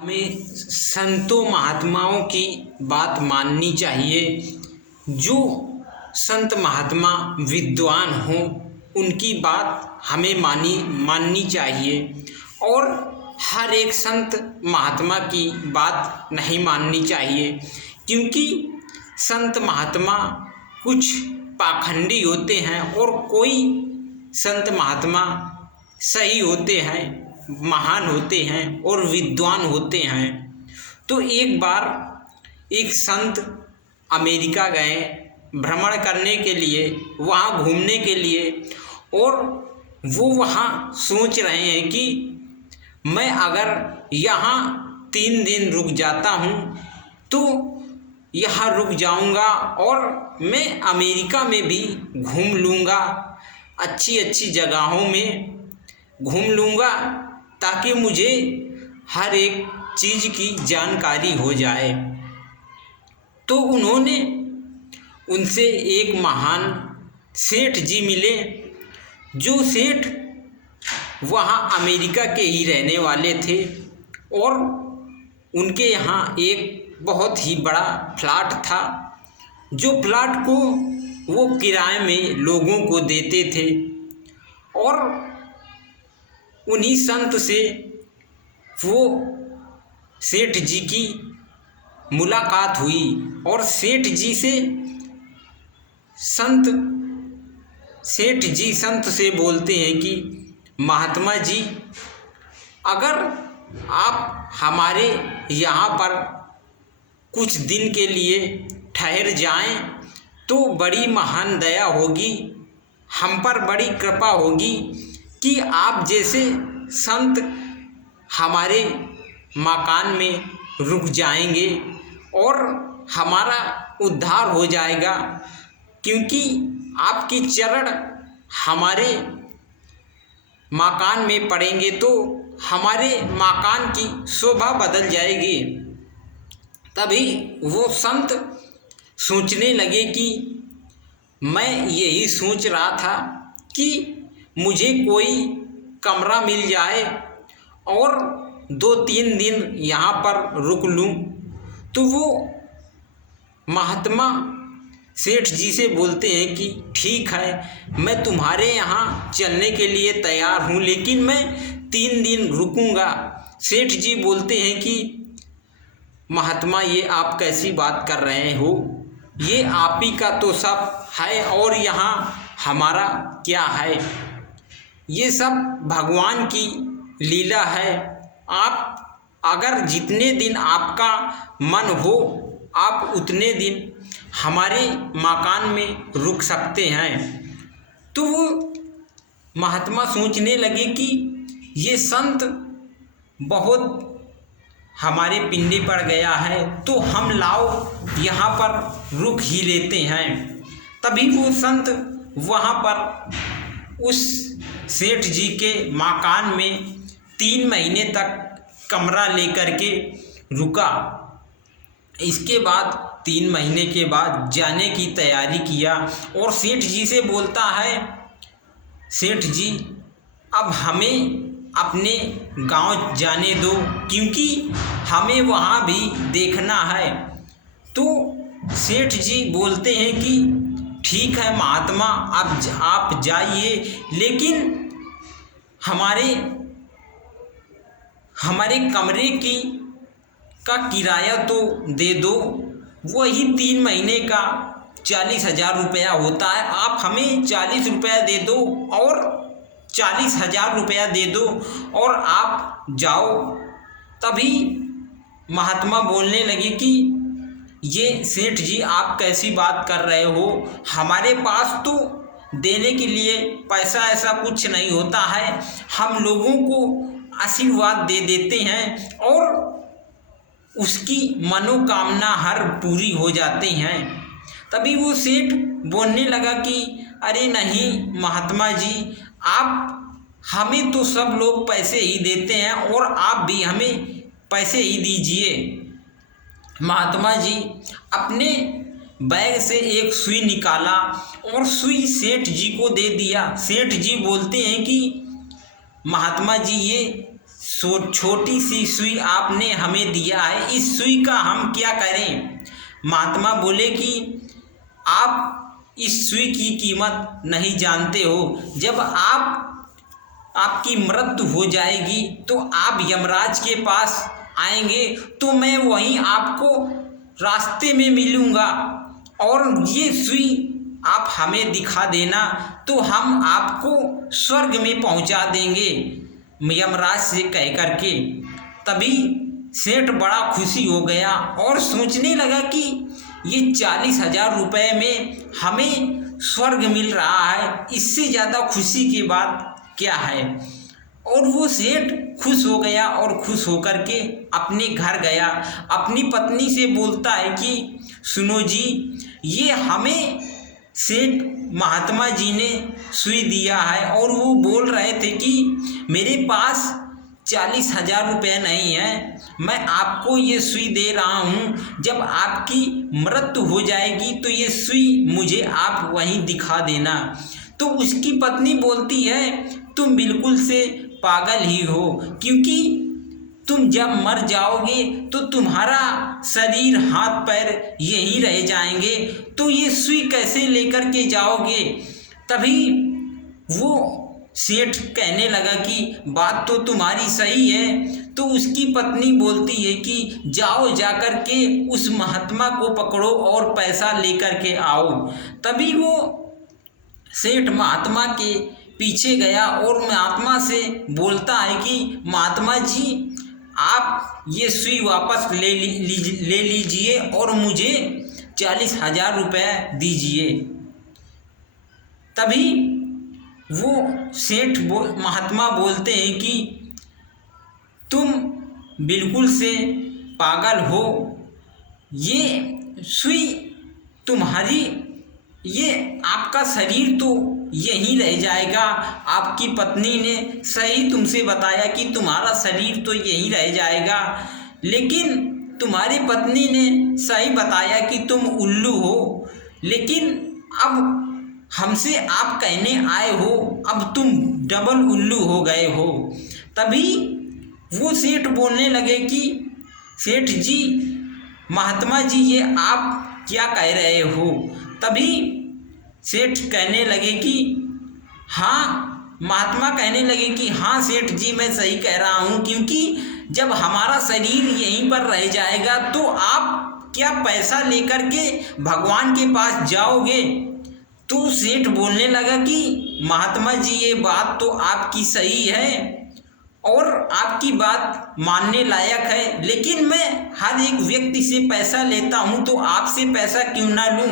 हमें संतों महात्माओं की बात माननी चाहिए। जो संत महात्मा विद्वान हों उनकी बात हमें माननी चाहिए और हर एक संत महात्मा की बात नहीं माननी चाहिए, क्योंकि संत महात्मा कुछ पाखंडी होते हैं और कोई संत महात्मा सही होते हैं, महान होते हैं और विद्वान होते हैं। तो एक बार एक संत अमेरिका गए भ्रमण करने के लिए, वहाँ घूमने के लिए, और वो वहाँ सोच रहे हैं कि मैं अगर यहाँ 3 दिन रुक जाता हूँ तो यहाँ रुक जाऊँगा और मैं अमेरिका में भी घूम लूँगा, अच्छी अच्छी जगहों में घूम लूँगा, ताकि मुझे हर एक चीज़ की जानकारी हो जाए। तो उन्होंने उनसे एक महान सेठ जी मिले, जो सेठ वहाँ अमेरिका के ही रहने वाले थे और उनके यहाँ एक बहुत ही बड़ा फ्लैट था, जो फ्लैट को वो किराए में लोगों को देते थे। और उन्हीं संत से वो सेठ जी की मुलाकात हुई और सेठ जी संत से बोलते हैं कि महात्मा जी, अगर आप हमारे यहाँ पर कुछ दिन के लिए ठहर जाएं तो बड़ी महान दया होगी, हम पर बड़ी कृपा होगी कि आप जैसे संत हमारे मकान में रुक जाएंगे और हमारा उद्धार हो जाएगा, क्योंकि आपकी चरण हमारे मकान में पड़ेंगे तो हमारे मकान की शोभा बदल जाएगी। तभी वो संत सोचने लगे कि मैं यही सोच रहा था कि मुझे कोई कमरा मिल जाए और 2-3 दिन यहाँ पर रुक लूँ। तो वो महात्मा सेठ जी से बोलते हैं कि ठीक है, मैं तुम्हारे यहाँ चलने के लिए तैयार हूँ, लेकिन मैं 3 दिन रुकूँगा। सेठ जी बोलते हैं कि महात्मा, ये आप कैसी बात कर रहे हो, ये आप ही का तो सब है और यहाँ हमारा क्या है, ये सब भगवान की लीला है। आप अगर जितने दिन आपका मन हो आप उतने दिन हमारे मकान में रुक सकते हैं। तो वो महात्मा सोचने लगे कि ये संत बहुत हमारे पिंडे पड़ गया है, तो हम लाओ यहाँ पर रुक ही लेते हैं। तभी वो संत वहाँ पर उस सेठ जी के मकान में 3 महीने तक कमरा लेकर के रुका। इसके बाद 3 महीने के बाद जाने की तैयारी किया और सेठ जी से बोलता है, सेठ जी, अब हमें अपने गांव जाने दो, क्योंकि हमें वहाँ भी देखना है। तो सेठ जी बोलते हैं कि ठीक है महात्मा, आप जाइए, लेकिन हमारे कमरे का किराया तो दे दो, वही 3 महीने का 40,000 रुपया होता है, आप हमें 40 रुपया दे दो और 40,000 रुपया दे दो और आप जाओ। तभी महात्मा बोलने लगे कि ये सेठ जी, आप कैसी बात कर रहे हो, हमारे पास तो देने के लिए पैसा ऐसा कुछ नहीं होता है, हम लोगों को आशीर्वाद दे देते हैं और उसकी मनोकामना हर पूरी हो जाती हैं। तभी वो सेठ बोलने लगा कि अरे नहीं महात्मा जी, हमें तो सब लोग पैसे ही देते हैं और आप भी हमें पैसे ही दीजिए। महात्मा जी अपने बैग से एक सुई निकाला और सुई सेठ जी को दे दिया। सेठ जी बोलते हैं कि महात्मा जी, ये छोटी सी सुई आपने हमें दिया है, इस सुई का हम क्या करें। महात्मा बोले कि आप इस सुई की कीमत नहीं जानते हो। जब आपकी मृत्यु हो जाएगी तो आप यमराज के पास आएंगे तो मैं वहीं आपको रास्ते में मिलूँगा, और ये सुई आप हमें दिखा देना तो हम आपको स्वर्ग में पहुंचा देंगे यमराज से कह करके। तभी सेठ बड़ा खुशी हो गया और सोचने लगा कि ये 40,000 रुपये में हमें स्वर्ग मिल रहा है, इससे ज़्यादा खुशी की बात क्या है। और वो सेठ खुश हो गया और खुश होकर के अपने घर गया, अपनी पत्नी से बोलता है कि सुनो जी, ये हमें सेठ महात्मा जी ने सुई दिया है, और वो बोल रहे थे कि मेरे पास 40,000 रुपये नहीं है, मैं आपको ये सुई दे रहा हूँ, जब आपकी मृत्यु हो जाएगी तो ये सुई मुझे आप वहीं दिखा देना। तो उसकी पत्नी बोलती है तुम बिल्कुल से पागल ही हो, क्योंकि तुम जब मर जाओगे तो तुम्हारा शरीर हाथ पैर यहीं रह जाएंगे, तो ये सुई कैसे लेकर के जाओगे। तभी वो सेठ कहने लगा कि बात तो तुम्हारी सही है। तो उसकी पत्नी बोलती है कि जाओ जाकर के उस महात्मा को पकड़ो और पैसा लेकर के आओ। तभी वो सेठ महात्मा के पीछे गया और महात्मा से बोलता है कि महात्मा जी, आप ये सुई वापस ले लीजिए और मुझे 40,000 रुपये दीजिए। तभी वो सेठ महात्मा बोलते हैं कि तुम बिल्कुल से पागल हो, ये सुई तुम्हारी, ये आपका शरीर तो यहीं रह जाएगा। आपकी पत्नी ने सही तुमसे बताया कि तुम्हारा शरीर तो यहीं रह जाएगा, लेकिन तुम्हारी पत्नी ने सही बताया कि तुम उल्लू हो, लेकिन अब हमसे आप कहने आए हो, अब तुम डबल उल्लू हो गए हो। तभी वो सेठ बोलने लगे कि सेठ जी, महात्मा जी, ये आप क्या कह रहे हो। तभी सेठ कहने लगे कि हाँ, महात्मा कहने लगे कि हाँ सेठ जी, मैं सही कह रहा हूँ, क्योंकि जब हमारा शरीर यहीं पर रह जाएगा तो आप क्या पैसा लेकर के भगवान के पास जाओगे। तो सेठ बोलने लगा कि महात्मा जी, ये बात तो आपकी सही है और आपकी बात मानने लायक है, लेकिन मैं हर एक व्यक्ति से पैसा लेता हूँ, तो आपसे पैसा क्यों ना लूँ।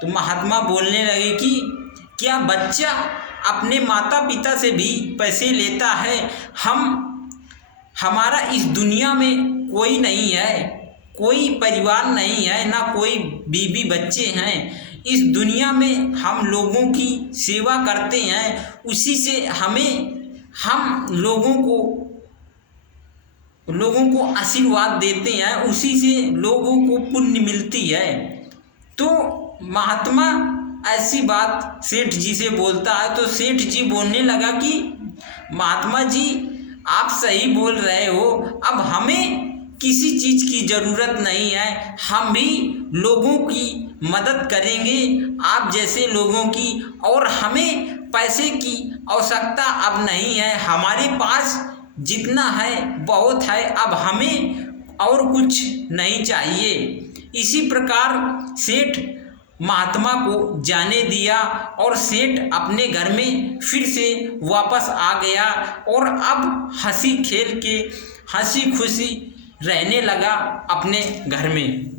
तो महात्मा बोलने लगे कि क्या बच्चा अपने माता पिता से भी पैसे लेता है। हमारा इस दुनिया में कोई नहीं है, कोई परिवार नहीं है, ना कोई बीवी बच्चे हैं। इस दुनिया में हम लोगों की सेवा करते हैं, उसी से हम लोगों को आशीर्वाद देते हैं, उसी से लोगों को पुण्य मिलती है। तो महात्मा ऐसी बात सेठ जी से बोलता है। तो सेठ जी बोलने लगा कि महात्मा जी, आप सही बोल रहे हो, अब हमें किसी चीज़ की ज़रूरत नहीं है, हम भी लोगों की मदद करेंगे, आप जैसे लोगों की, और हमें पैसे की आवश्यकता अब नहीं है, हमारे पास जितना है बहुत है, अब हमें और कुछ नहीं चाहिए। इसी प्रकार सेठ महात्मा को जाने दिया और सेठ अपने घर में फिर से वापस आ गया और अब हंसी खेल के हंसी खुशी रहने लगा अपने घर में।